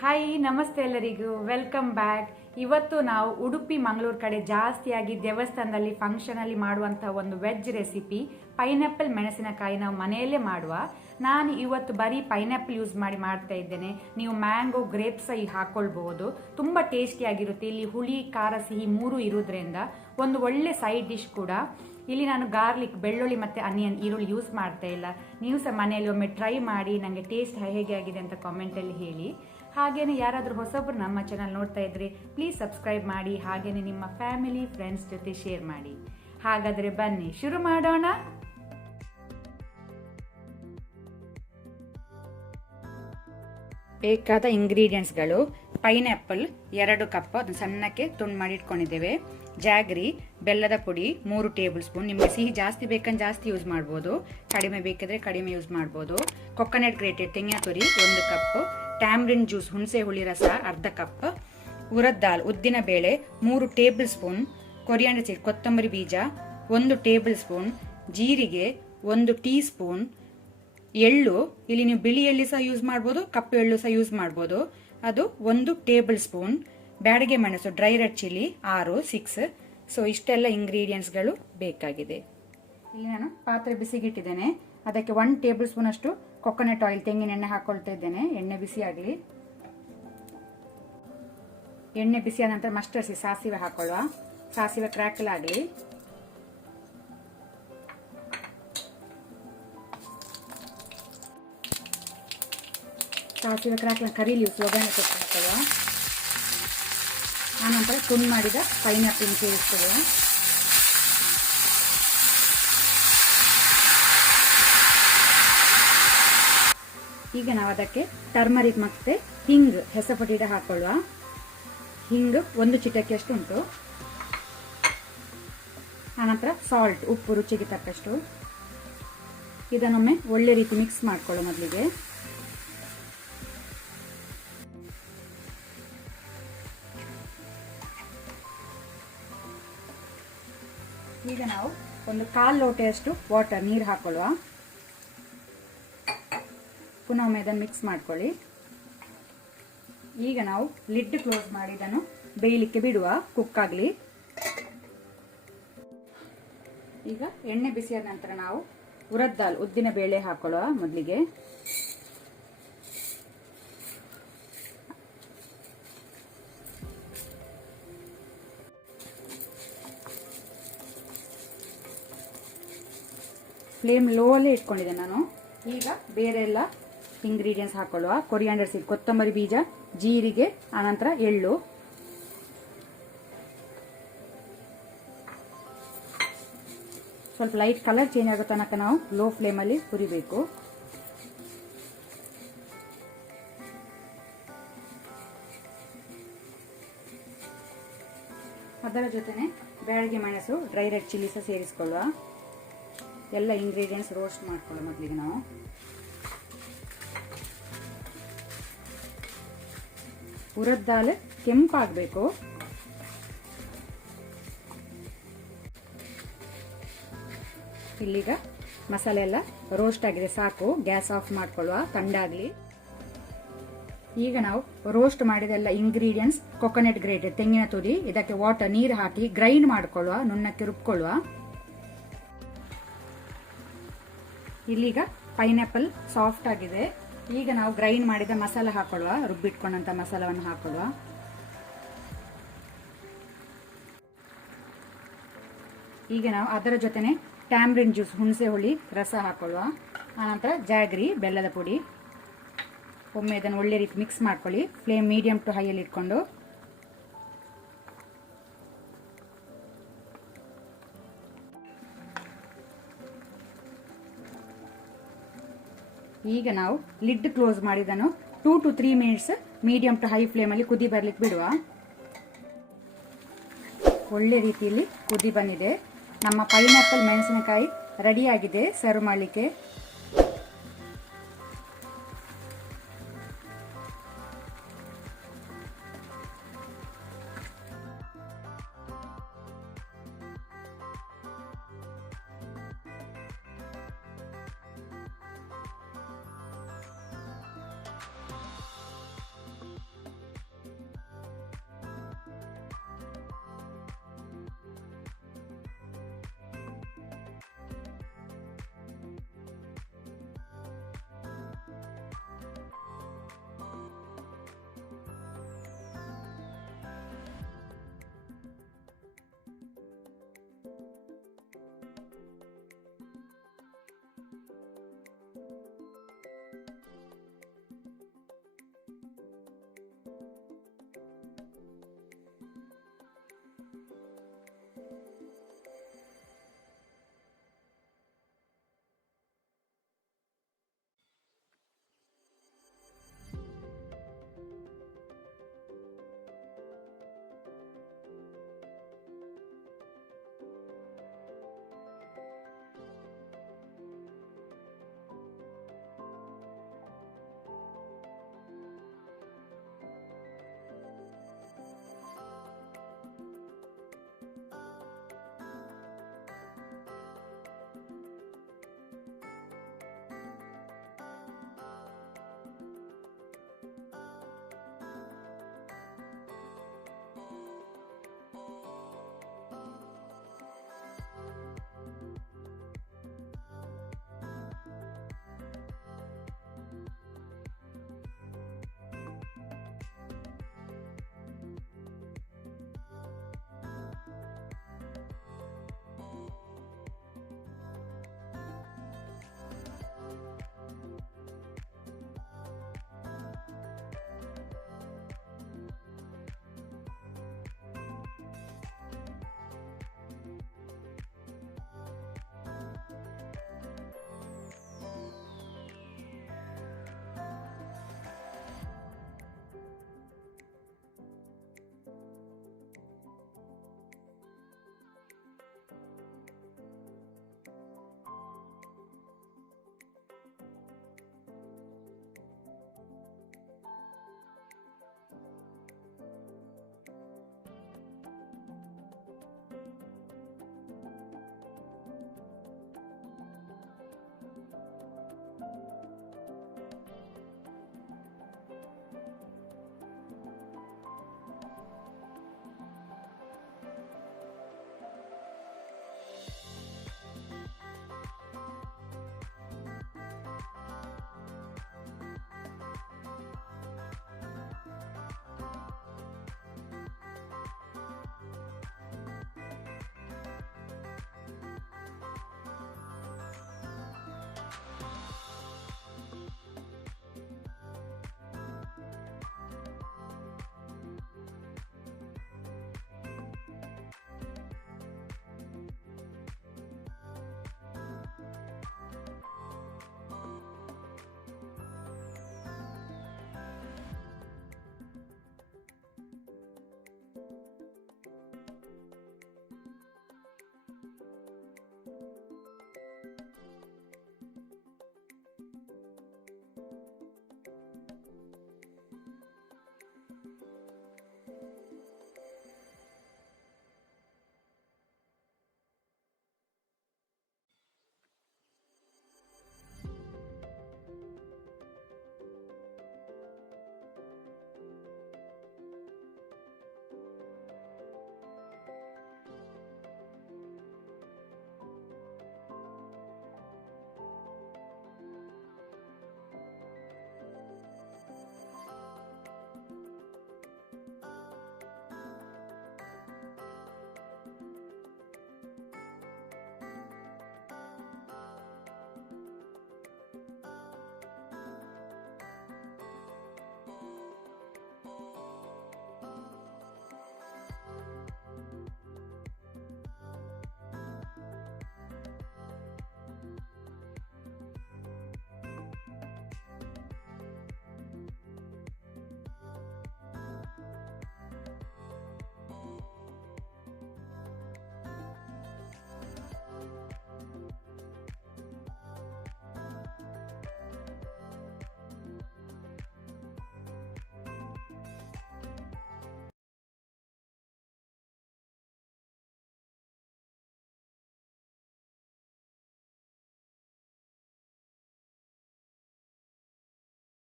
Hi ನಮಸ್ತೆ ಎಲ್ಲರಿಗೂ welcome back. ಇವತ್ತು ನಾವು ಉಡುಪಿ ಮಂಗಳೂರು ಕಡೆ ಜಾಸ್ತಿಯಾಗಿ ದೇವಸ್ಥಾನದಲ್ಲಿ ಫಂಕ್ಷನಲ್ಲಿ ಮಾಡುವಂಥ ಒಂದು ವೆಜ್ ರೆಸಿಪಿ ಪೈನಾಪಲ್ ಮೆಣಸಿನಕಾಯಿ ನಾವು ಮನೆಯಲ್ಲೇ ಮಾಡುವ. ನಾನು ಇವತ್ತು ಬರೀ ಪೈನಾಪಲ್ ಯೂಸ್ ಮಾಡಿ ಮಾಡ್ತಾ ಇದ್ದೇನೆ. ನೀವು ಮ್ಯಾಂಗೋ ಗ್ರೇಪ್ಸ್ ಹಾಕೊಳ್ಬಹುದು. ತುಂಬ ಟೇಸ್ಟಿಯಾಗಿರುತ್ತೆ. ಇಲ್ಲಿ ಹುಳಿ ಖಾರ ಸಿಹಿ ಮೂರು ಇರೋದ್ರಿಂದ ಒಂದು ಒಳ್ಳೆ ಸೈಡ್ ಡಿಶ್ ಕೂಡ. ಇಲ್ಲಿ ನಾನು ಗಾರ್ಲಿಕ್ ಬೆಳ್ಳುಳ್ಳಿ ಮತ್ತು ಅನಿಯನ್ ಈರುಳ್ಳಿ ಯೂಸ್ ಮಾಡ್ತಾ ಇಲ್ಲ. ನೀವು ಸಹ ಮನೆಯಲ್ಲಿ ಒಮ್ಮೆ ಟ್ರೈ ಮಾಡಿ ನನಗೆ ಟೇಸ್ಟ್ ಹೇಗೆ ಆಗಿದೆ ಅಂತ ಕಾಮೆಂಟಲ್ಲಿ ಹೇಳಿ. ಹಾಗೇನೆ ಯಾರಾದರೂ ಹೊಸೊಬ್ಬರು ನಮ್ಮ ಚಾನಲ್ ನೋಡ್ತಾ ಇದ್ರೆ ಪ್ಲೀಸ್ ಸಬ್ಸ್ಕ್ರೈಬ್ ಮಾಡಿ. ಹಾಗೇನೆ ನಿಮ್ಮ ಫ್ಯಾಮಿಲಿ ಫ್ರೆಂಡ್ಸ್ ಜೊತೆ ಶೇರ್ ಮಾಡಿ. ಹಾಗಾದರೆ ಬನ್ನಿ ಶುರು ಮಾಡೋಣ. ಬೇಕಾದ ಇಂಗ್ರೀಡಿಯೆಂಟ್ಸ್ಗಳು: ಪೈನಾಪಲ್ 2 ಕಪ್ ಅದನ್ನು ಸಣ್ಣಕ್ಕೆ ತುಂಡು ಮಾಡಿ ಇಟ್ಕೊಂಡಿದ್ದೇವೆ. ಜಾಗ್ರಿ ಬೆಲ್ಲದ ಪುಡಿ 3 ಟೇಬಲ್ ಸ್ಪೂನ್. ನಿಮಗೆ ಸಿಹಿ ಜಾಸ್ತಿ ಬೇಕಂದ್ರೆ ಜಾಸ್ತಿ ಯೂಸ್ ಮಾಡ್ಬೋದು, ಕಡಿಮೆ ಬೇಕಿದ್ರೆ ಕಡಿಮೆ ಯೂಸ್ ಮಾಡ್ಬೋದು. ಕೊಕೊನಟ್ ಗ್ರೇಟೆಡ್ ತೆಂಗಿನ ತುರಿ 1 ಕಪ್. ಟ್ಯಾಮ್ರಿನ್ ಜ್ಯೂಸ್ ಹುಣಸೆ ಹುಳಿ ರಸ ಅರ್ಧ ಕಪ್. ಉರದ್ ದಾಲ್ ಉದ್ದಿನ ಬೇಳೆ 3 ಟೇಬಲ್ ಸ್ಪೂನ್. ಕೊರಿಯಾಂಡರ್ ಸೀಡ್ ಕೊತ್ತಂಬರಿ ಬೀಜ 1 ಟೇಬಲ್ ಸ್ಪೂನ್. ಜೀರಿಗೆ 1 ಟೀ ಸ್ಪೂನ್. ಎಳ್ಳು ಇಲ್ಲಿ ನೀವು ಬಿಳಿ ಎಳ್ಳು ಸಹ ಯೂಸ್ ಮಾಡ್ಬೋದು, ಕಪ್ಪು ಎಳ್ಳು ಸಹ ಯೂಸ್ ಮಾಡ್ಬೋದು, ಅದು 1 ಟೇಬಲ್ ಸ್ಪೂನ್. ಬ್ಯಾಡಗೆ ಮೆಣಸು ಡ್ರೈ ರೆಡ್ ಚಿಲ್ಲಿ 6. ಸೊ ಇಷ್ಟೆಲ್ಲ ಇಂಗ್ರೀಡಿಯೆಂಟ್ಸ್ಗಳು ಬೇಕಾಗಿದೆ. ಇಲ್ಲಿ ನಾನು ಪಾತ್ರೆ ಬಿಸಿಗಿಟ್ಟಿದ್ದೇನೆ. ಅದಕ್ಕೆ 1 ಟೇಬಲ್ ಸ್ಪೂನ್ ಅಷ್ಟು ಕೊಕೊನಟ್ ಆಯಿಲ್ ತೆಂಗಿನ ಎಣ್ಣೆ ಹಾಕೊಳ್ತಾ ಇದ್ದೇನೆ. ಎಣ್ಣೆ ಬಿಸಿ ಆಗಲಿ. ಎಣ್ಣೆ ಬಿಸಿಯಾದ ನಂತರ ಮಸ್ಟರ್ಡ್ ಸೀಡ್ ಸಾಸಿವೆ ಹಾಕೊಳ್ಳುವ. ಸಾಸಿವೆ ಕ್ರ್ಯಾಕಲ್ ಆಗಲಿ. ಸಾಸಿವೆ ಕ್ರ್ಯಾಕಲ್ ಕರೀಲಿ ಒಗ್ಗರಣೆ ಕೊಟ್ಟು ಹಾಕೊಳ್ಳುವ. ಆನಂತರ ತುಂಡು ಮಾಡಿದ ಪೈನಾಪಲ್ ಸೇರಿಸ್ತೇವೆ. ಈಗ ನಾವು ಅದಕ್ಕೆ ಟರ್ಮರಿಕ್ ಮತ್ತೆ ಹಿಂಗ್ ಹೆಸಪುಡಿ ಹಾಕೊಳ್ಳುವ. ಹಿಂಗ್ 1 ಚಿಟಕಿ ಅಷ್ಟು ಉಂಟು. ಆನಂತರ ಸಾಲ್ಟ್ ಉಪ್ಪು ರುಚಿಗೆ ತಕ್ಕಷ್ಟು. ಇದನ್ನೊಮ್ಮೆ ಒಳ್ಳೆ ರೀತಿ ಮಿಕ್ಸ್ ಮಾಡ್ಕೊಳ್ಳೋ ಮೊದಲಿಗೆ. ಈಗ ನಾವು 1/4 ಲೋಟೆಯಷ್ಟು ವಾಟರ್ ನೀರು ಹಾಕೊಳ್ಳುವ. ಪುನಃ ಒಮ್ಮೆ ಇದನ್ನು ಮಿಕ್ಸ್ ಮಾಡ್ಕೊಳ್ಳಿ. ಈಗ ನಾವು ಲಿಡ್ ಕ್ಲೋಸ್ ಮಾಡಿ ಇದನ್ನು ಬೇಯಲಿಕ್ಕೆ ಬಿಡುವ, ಕುಕ್ ಆಗಲಿ. ಈಗ ಎಣ್ಣೆ ಬಿಸಿಯಾದ ನಂತರ ನಾವು ಉರದ್ ದಾಲ್ ಉದ್ದಿನ ಬೇಳೆ ಹಾಕೊಳ್ಳುವ ಮೊದಲಿಗೆ. ಫ್ಲೇಮ್ ಲೋ ಅಲ್ಲೇ ಇಟ್ಕೊಂಡಿದ್ದೆ ನಾನು. ಈಗ ಬೇರೆ ಎಲ್ಲ ಇಂಗ್ರೀಡಿಯೆಂಟ್ಸ್ ಹಾಕೊಳ್ಳುವ. ಕೊರಿಯಾಂಡರ್ ಸೀಡ್ ಕೊತ್ತಂಬರಿ ಬೀಜ, ಜೀರಿಗೆ, ಆನಂತರ ಎಳ್ಳು. ಸ್ವಲ್ಪ ಲೈಟ್ ಕಲರ್ ಚೇಂಜ್ ಆಗೋ ತನಕ ನಾವು ಲೋ ಫ್ಲೇಮಲ್ಲಿ ಹುರಿಬೇಕು. ಅದರ ಜೊತೆನೆ ಬ್ಯಾಡಗೆ ಮೆಣಸು ಡ್ರೈ ರೆಡ್ ಚಿಲ್ಲಿ ಸಹ ಸೇರಿಸಿಕೊಳ್ಳುವ. ಎಲ್ಲ ಇಂಗ್ರೀಡಿಯೆಂಟ್ಸ್ ರೋಸ್ಟ್ ಮಾಡ್ಕೊಳ್ಳೋ ಮೊದಲಿಗೆ ನಾವು. ಉರದ್ ದಾಲ್ ಕೆಂಪಾಗಬೇಕು. ಇಲ್ಲಿಗ ಮಸಾಲೆ ಎಲ್ಲ ರೋಸ್ಟ್ ಆಗಿದೆ, ಸಾಕು. ಗ್ಯಾಸ್ ಆಫ್ ಮಾಡ್ಕೊಳ್ಳುವ, ಥಂಡಾಗಲಿ. ಈಗ ನಾವು ರೋಸ್ಟ್ ಮಾಡಿದೆಲ್ಲ ಇಂಗ್ರೀಡಿಯೆಂಟ್ಸ್ ಕೊಕೊನಟ್ ಗ್ರೇಟೆಡ್ ತೆಂಗಿನ ತುರಿ, ಇದಕ್ಕೆ ವಾಟರ್ ನೀರು ಹಾಕಿ ಗ್ರೈಂಡ್ ಮಾಡ್ಕೊಳ್ಳುವ, ನುಣ್ಣಕ್ಕೆ ರುಬ್ಕೊಳ್ಳುವ. ಇಲ್ಲಿಗ ಪೈನಾಪಲ್ ಸಾಫ್ಟ್ ಆಗಿದೆ. ಈಗ ನಾವು ಗ್ರೈಂಡ್ ಮಾಡಿದ ಮಸಾಲ ಹಾಕೊಳ್ಳುವ, ರುಬ್ಬಿಟ್ಕೊಂಡಂತ ಮಸಾಲವನ್ನು ಹಾಕೊಳ್ಳುವ. ಈಗ ನಾವು ಅದರ ಜೊತೆನೆ ಟ್ಯಾಮ್ರಿನ್ ಜ್ಯೂಸ್ ಹುಣಸೆ ಹುಳಿ ರಸ ಹಾಕೊಳ್ಳುವ. ಆನಂತರ ಜಾಗ್ರಿ ಬೆಲ್ಲದ ಪುಡಿ. ಒಮ್ಮೆ ಇದನ್ನು ಒಳ್ಳೆ ರೀತಿ ಮಿಕ್ಸ್ ಮಾಡ್ಕೊಳ್ಳಿ. ಫ್ಲೇಮ್ ಮೀಡಿಯಂ ಟು ಹೈಯಲ್ಲಿ ಇಟ್ಕೊಂಡು. ಈಗ ನಾವು ಲಿಡ್ ಕ್ಲೋಸ್ ಮಾಡಿದನ್ನು 2 to 3 minutes medium to high ಫ್ಲೇಮಲ್ಲಿ ಕುದಿ ಬರ್ಲಿಕ್ಕೆ ಬಿಡುವ. ಒಳ್ಳೆ ರೀತಿಯಲ್ಲಿ ಕುದಿ ಬಂದಿದೆ. ನಮ್ಮ ಪೈನಾಪಲ್ ಮೆಣಸಿನಕಾಯಿ ರೆಡಿ ಆಗಿದೆ ಸರ್ವ್ ಮಾಡಲಿಕ್ಕೆ.